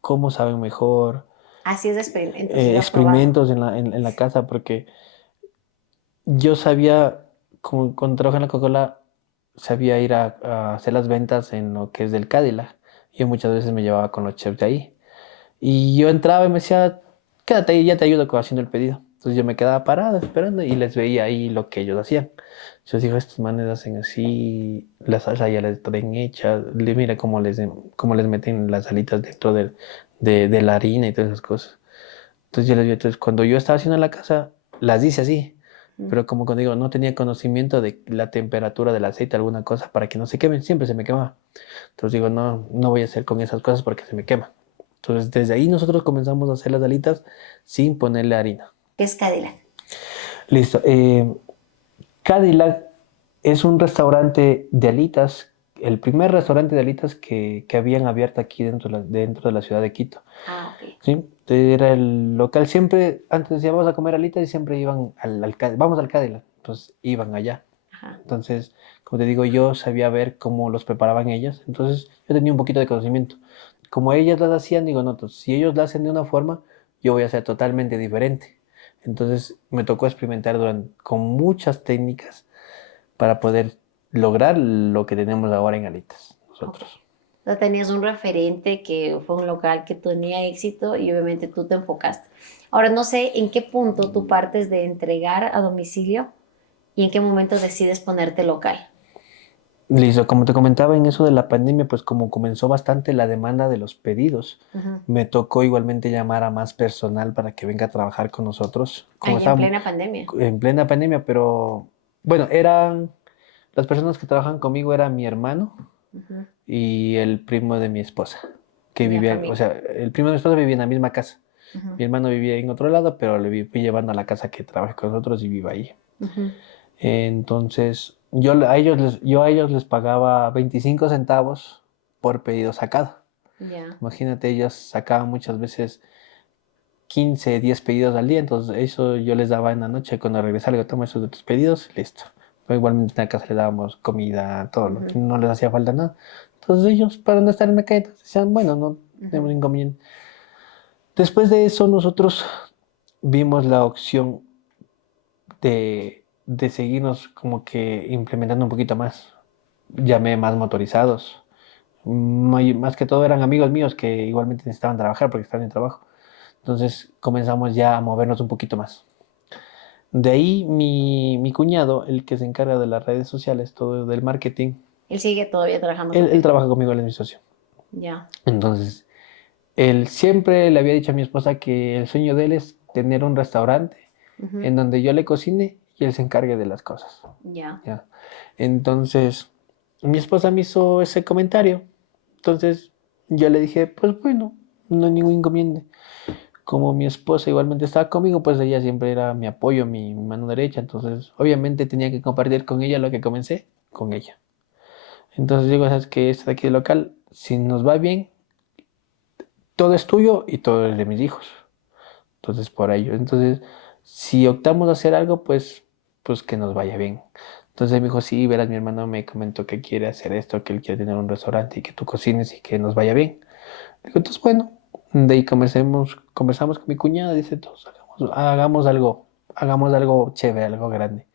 cómo saben mejor, Así es de experimentos, iba probando. experimentos en la casa, porque yo sabía como cuando trabajé en la Coca-Cola, sabía ir a hacer las ventas en lo que es del Cadillac. Yo muchas veces me llevaba con los chefs de ahí. Y yo entraba y me decía, quédate ahí, ya te ayudo haciendo el pedido. Entonces yo me quedaba parado esperando y les veía ahí lo que ellos hacían. Yo digo, estos manes hacen así, la salsa ya les traen hecha, mira cómo les meten las alitas dentro de la harina y todas esas cosas. Entonces yo les digo, entonces cuando yo estaba haciendo en la casa, las hice así. Mm. Pero como cuando digo, no tenía conocimiento de la temperatura del aceite, alguna cosa, para que no se quemen, siempre se me quemaba. Entonces digo, no, no voy a hacer con esas cosas porque se me quema. Entonces desde ahí nosotros comenzamos a hacer las alitas sin ponerle harina. ¿Qué es Cadillac? Listo. Cadillac es un restaurante de alitas, el primer restaurante de alitas que habían abierto aquí dentro de la ciudad de Quito. Ah, ok. ¿Sí? Era el local, siempre, antes decía, vamos a comer alitas y siempre iban vamos al Cadillac, entonces iban allá. Ajá. Entonces, como te digo, yo sabía ver cómo los preparaban ellas, entonces yo tenía un poquito de conocimiento. Como ellas las hacían, digo, no, pues, si ellos la hacen de una forma, yo voy a hacer totalmente diferente. Entonces me tocó experimentar con muchas técnicas para poder lograr lo que tenemos ahora en alitas, Ok. nosotros. O sea, tenías un referente que fue un local que tenía éxito y obviamente tú te enfocaste. Ahora, no sé en qué punto tú partes de entregar a domicilio y en qué momento decides ponerte local. Listo, como te comentaba en eso de la pandemia, pues como comenzó bastante la demanda de los pedidos, Ujú. me tocó igualmente llamar a más personal para que venga a trabajar con nosotros, Ah, como ya en estábamos plena pandemia. en plena pandemia, pero bueno, las personas que trabajan conmigo era mi hermano Ujú. y el primo de mi esposa, que Ya, vivía, o familia. sea, el primo de mi esposa vivía en la misma casa. Ujú. Mi hermano vivía en otro lado, pero fui llevando a la casa que trabaje con nosotros y viva ahí. Ujú. Entonces, yo a ellos les pagaba 25 centavos por pedido sacado. Ya. Imagínate, ellos sacaban muchas veces 15, 10 pedidos al día, entonces eso yo les daba en la noche cuando regresaba, le digo, toma esos de tus pedidos, listo. Pero igualmente en la casa les dábamos comida, todo, Ujú. no les hacía falta nada. Entonces ellos, para no estar en la calle, entonces decían, bueno, no tenemos Ujú. inconveniente. Después de eso, nosotros vimos la opción de seguirnos como que implementando un poquito más. Llamé más motorizados. Más que todo eran amigos míos que igualmente necesitaban trabajar porque estaban en trabajo. Entonces comenzamos ya a movernos un poquito más. De ahí mi cuñado, el que se encarga de las redes sociales, todo del marketing, Él sigue todavía trabajando él contigo. trabaja conmigo, él es mi socio. Ya. Entonces, él siempre le había dicho a mi esposa que el sueño de él es tener un restaurante Ujú. en donde yo le cocine y él se encargue de las cosas. Ya. ¿Ya? Entonces, mi esposa me hizo ese comentario. Entonces, yo le dije, pues bueno, no hay ningún inconveniente. Como mi esposa igualmente estaba conmigo, pues ella siempre era mi apoyo, mi mano derecha. Entonces, obviamente tenía que compartir con ella lo que comencé con ella. Entonces digo, sabes que este de aquí de local, si nos va bien, todo es tuyo y todo es de mis hijos. Entonces, por ello. Entonces, si optamos a hacer algo, pues que nos vaya bien. Entonces me dijo, sí, verás, mi hermano me comentó que quiere hacer esto, que él quiere tener un restaurante y que tú cocines y que nos vaya bien. Digo, entonces, bueno, de ahí conversamos con mi cuñada, dice, todos hagamos algo chévere, algo grande.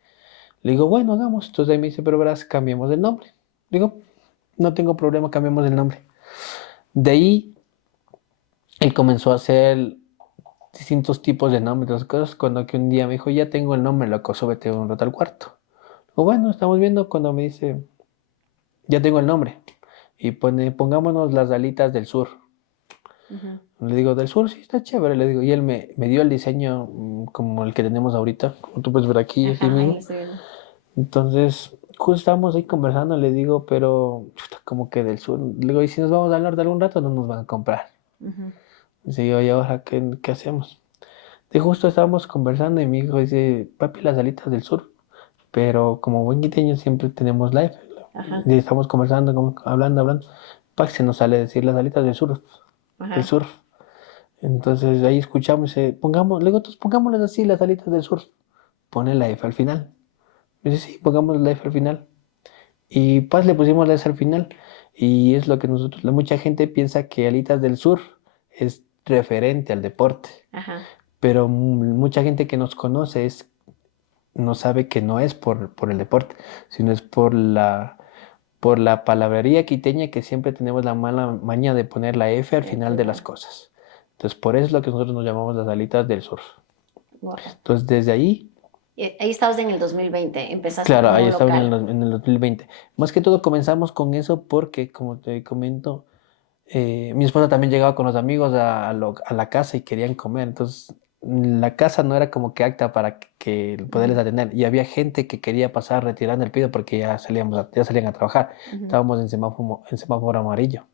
Le digo, bueno, hagamos. Entonces ahí me dice, pero verás, cambiemos el nombre. Digo, no tengo problema, cambiemos el nombre. De ahí él comenzó a hacer distintos tipos de nombres, las cosas, cuando que un día me dijo, ya tengo el nombre, loco, súbete un rato al cuarto. O bueno, estamos viendo cuando me dice, ya tengo el nombre. Y pongámonos las alitas del sur. Ujú. Le digo, del sur, sí, está chévere, le digo. Y él me dio el diseño como el que tenemos ahorita, como tú puedes ver aquí, así Ajá, ahí lo mismo. estoy viendo. Entonces, justo estábamos ahí conversando, le digo, pero chuta, como que del sur. Le digo, y si nos vamos al norte algún rato, no nos van a comprar. Ujú. Dice yo, ¿y ahora qué hacemos? Y justo estábamos conversando y mi hijo dice, papi, las alitas del sur. Pero como buen quiteño siempre tenemos live. Ajá, Y estamos conversando, hablando. Pac se nos sale decir las alitas del sur. Del ajá. sur. Entonces ahí escuchamos, luego todos pongámosles así las alitas del sur. Pone la F al final. Dice, sí, pongamos la F al final. Y Paz le pusimos la S al final. Y es lo que mucha gente piensa que alitas del sur es referente al deporte. Ajá. Pero mucha gente que nos conoce no sabe que no es por el deporte, sino es por la palabrería quiteña que siempre tenemos la mala maña de poner la F al final de las cosas. Entonces, por eso es lo que nosotros nos llamamos las alitas del sur. Correcto. Entonces, desde ahí, Ahí estabas en el 2020, empezaste claro, como ahí un estaba local. en el 2020. Más que todo comenzamos con eso porque, como te comento, mi esposa también llegaba con los amigos a la casa y querían comer. Entonces, la casa no era como que apta para que poderles atender. Y había gente que quería pasar retirando el pedido porque ya salían a trabajar. Ujú. Estábamos en semáforo amarillo.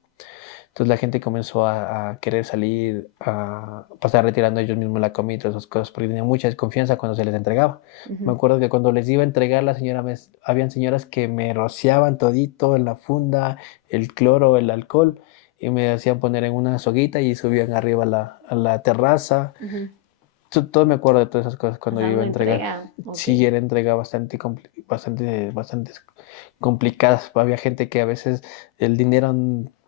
Entonces la gente comenzó a querer salir, a pasar retirando ellos mismos la comida y todas esas cosas, porque tenían mucha desconfianza cuando se les entregaba. Me Ujú. acuerdo que cuando les iba a entregar, habían señoras que me rociaban todito en la funda, el cloro, el alcohol, y me hacían poner en una soguita y subían arriba a la terraza. Ujú. Todo me acuerdo de todas esas cosas O cuando sea, iba una a entregar. entrega, ok. Sí, era entrega bastante complicadas. Había gente que a veces el dinero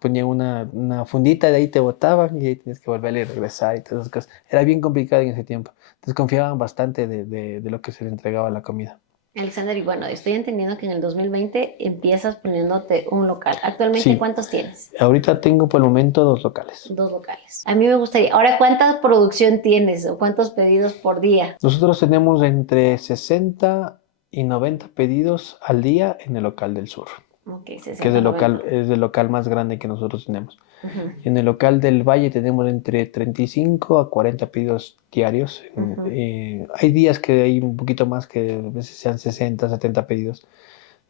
ponía una fundita y de ahí te botaban y ahí tienes que volver y regresar y todas esas cosas. Era bien complicado en ese tiempo. Desconfiaban bastante de lo que se le entregaba a la comida. Alexander, y bueno, estoy entendiendo que en el 2020 empiezas poniéndote un local. ¿Actualmente Sí, cuántos tienes? ahorita tengo por el momento 2 locales. Dos locales. A mí me gustaría, ahora, ¿cuánta producción tienes o cuántos pedidos por día? Nosotros tenemos entre 60 y 90 pedidos al día en el local del sur, Ok, que 60, 90. es el local más grande que nosotros tenemos. Ujú, En el local del Valle tenemos entre 35 a 40 pedidos diarios. ujú. Hay días que hay un poquito más, que a veces sean 60, 70 pedidos,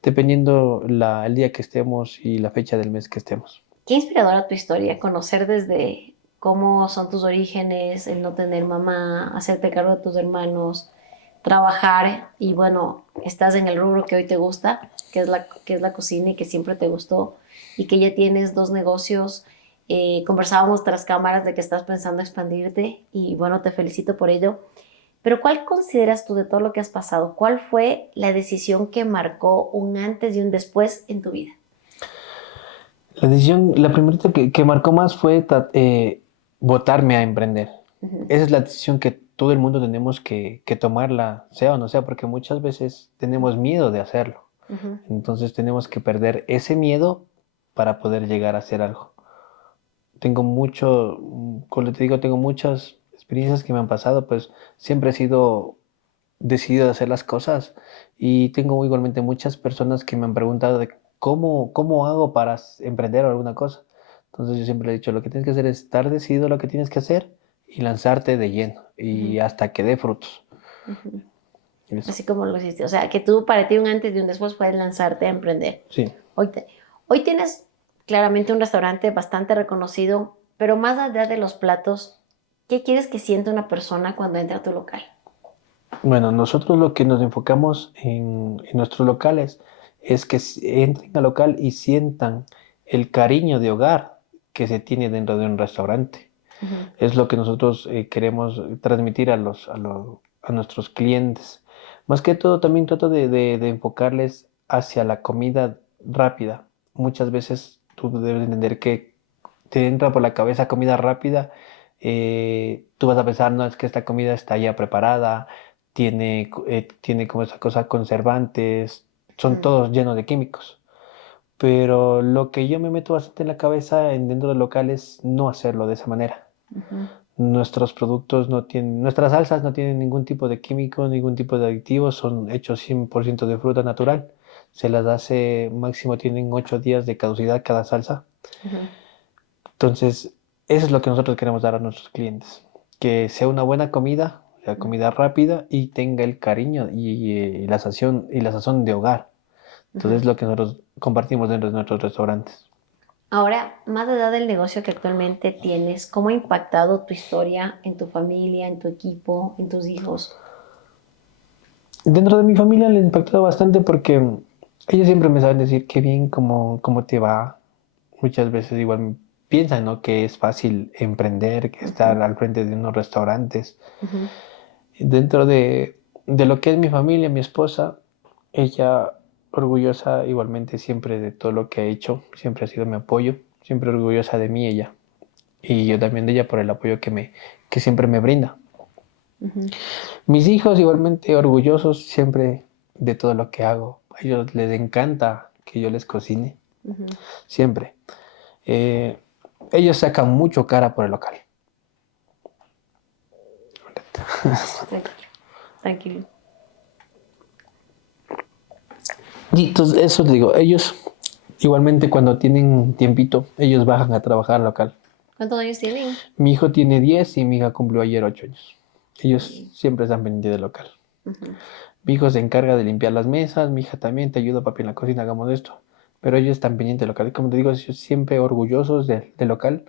dependiendo el día que estemos y la fecha del mes que estemos. Qué inspiradora tu historia, conocer desde cómo son tus orígenes, el no tener mamá, hacerte cargo de tus hermanos, trabajar y bueno, estás en el rubro que hoy te gusta, que es la cocina y que siempre te gustó y que ya tienes dos negocios. Conversábamos tras cámaras de que estás pensando expandirte y bueno, te felicito por ello. Pero ¿cuál consideras tú de todo lo que has pasado? ¿Cuál fue la decisión que marcó un antes y un después en tu vida? La primerita que marcó más fue votarme a emprender. Ujú, Esa es la decisión que todo el mundo tenemos que tomarla, sea o no sea, porque muchas veces tenemos miedo de hacerlo. ujú. Entonces tenemos que perder ese miedo para poder llegar a hacer algo. Como te digo, tengo muchas experiencias que me han pasado, pues siempre he sido decidido a hacer las cosas y tengo igualmente muchas personas que me han preguntado de cómo hago para emprender alguna cosa. Entonces yo siempre he dicho, lo que tienes que hacer es estar decidido a lo que tienes que hacer y lanzarte de lleno y Ujú, hasta que dé frutos. ujú. Y eso. Así como lo hiciste. O sea, que tú para ti un antes y un después fue lanzarte a emprender. Sí. Hoy, hoy tienes claramente un restaurante bastante reconocido, pero más allá de los platos, ¿qué quieres que sienta una persona cuando entra a tu local? Bueno, nosotros lo que nos enfocamos en nuestros locales es que entren al local y sientan el cariño de hogar que se tiene dentro de un restaurante. Ujú, Es lo que nosotros queremos transmitir a nuestros clientes. Más que todo, también trato de enfocarles hacia la comida rápida. Muchas veces tú debes entender que te entra por la cabeza comida rápida, tú vas a pensar, no, es que esta comida está ya preparada, tiene como esa cosa conservantes, son ujú, todos llenos de químicos. Pero lo que yo me meto bastante en la cabeza dentro del local es no hacerlo de esa manera. ujú. Nuestros productos no tienen, nuestras salsas no tienen ningún tipo de químico, ningún tipo de aditivos, son hechos 100% de fruta natural. Se las hace máximo, tienen 8 días de caducidad cada salsa. Ujú. Entonces, eso es lo que nosotros queremos dar a nuestros clientes. Que sea una buena comida, sea comida rápida y tenga el cariño y la sazón de hogar. Entonces, Ujú. es lo que nosotros compartimos dentro de nuestros restaurantes. Ahora, más allá del negocio que actualmente tienes, ¿cómo ha impactado tu historia en tu familia, en tu equipo, en tus hijos? Dentro de mi familia le ha impactado bastante porque ellos siempre me saben decir qué bien, cómo te va. Muchas veces igual piensan, ¿no?, que es fácil emprender, que estar Ujú, al frente de unos restaurantes. ujú, Dentro de lo que es mi familia, mi esposa, ella orgullosa igualmente siempre de todo lo que ha hecho, siempre ha sido mi apoyo, siempre orgullosa de mí ella y yo también de ella por el apoyo que siempre me brinda. Ujú. Mis hijos igualmente orgullosos siempre de todo lo que hago. A ellos les encanta que yo les cocine, Ujú. siempre. Eh, Ellos sacan mucho cara por el local. Tranquilo, tranquilo. Y entonces eso te digo, ellos igualmente cuando tienen tiempito, ellos bajan a trabajar al local. ¿Cuántos años tienen? Mi hijo tiene 10 y mi hija cumplió ayer 8 años. Ellos Sí. siempre están pendientes del local. Ujú. Mi hijo se encarga de limpiar las mesas, mi hija también te ayuda, papi, en la cocina, hagamos esto. Pero ellos están pendientes del local. Y como te digo, ellos siempre orgullosos del local.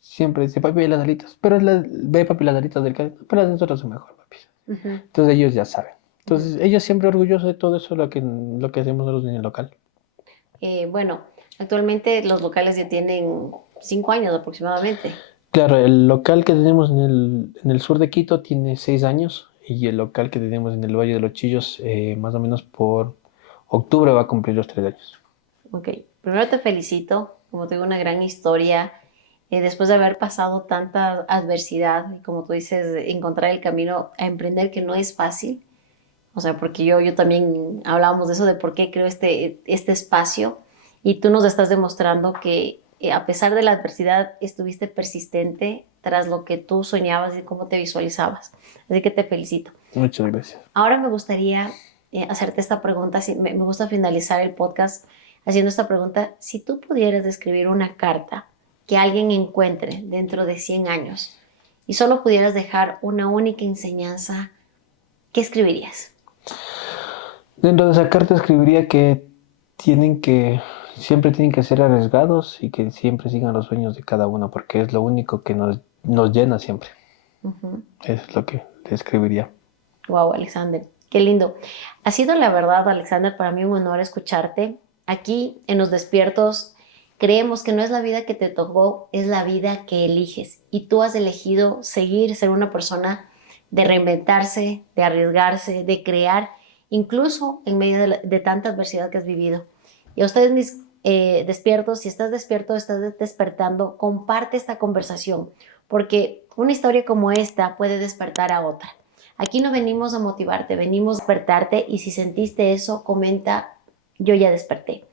Siempre dice, papi, ve las alitas. Pero ve, papi, las alitas del local. Pero las de nosotros son mejor, papi. Ujú. Entonces ellos ya saben. Ujú. Entonces ellos siempre orgullosos de todo eso, lo que hacemos nosotros en el local. Bueno, actualmente los locales ya tienen 5 años aproximadamente. Claro, el local que tenemos en el sur de Quito tiene 6 años y el local que tenemos en el Valle de los Chillos, más o menos por octubre va a cumplir los 3 años. Ok, primero te felicito, como te digo, una gran historia. Después de haber pasado tanta adversidad y como tú dices, encontrar el camino a emprender que no es fácil. O sea, porque yo también hablábamos de eso, de por qué creo este espacio y tú nos estás demostrando que a pesar de la adversidad estuviste persistente tras lo que tú soñabas y cómo te visualizabas. Así que te felicito. Muchas gracias. Ahora me gustaría hacerte esta pregunta, me gusta finalizar el podcast haciendo esta pregunta. Si tú pudieras describir una carta que alguien encuentre dentro de 100 años y solo pudieras dejar una única enseñanza, ¿qué escribirías? Dentro de esa carta escribiría que siempre tienen que ser arriesgados y que siempre sigan los sueños de cada uno, porque es lo único que nos llena siempre. Ujú. Eso es lo que te escribiría. Wow, Alexander, qué lindo. Ha sido la verdad, Alexander, para mí un honor escucharte. Aquí en Los Despiertos creemos que no es la vida que te tocó, es la vida que eliges. Y tú has elegido seguir, ser una persona de reinventarse, de arriesgarse, de crear, incluso en medio de tanta adversidad que has vivido. Y a ustedes, mis despiertos, si estás despierto, estás despertando, comparte esta conversación, porque una historia como esta puede despertar a otra. Aquí no venimos a motivarte, venimos a despertarte y si sentiste eso, comenta, yo ya desperté.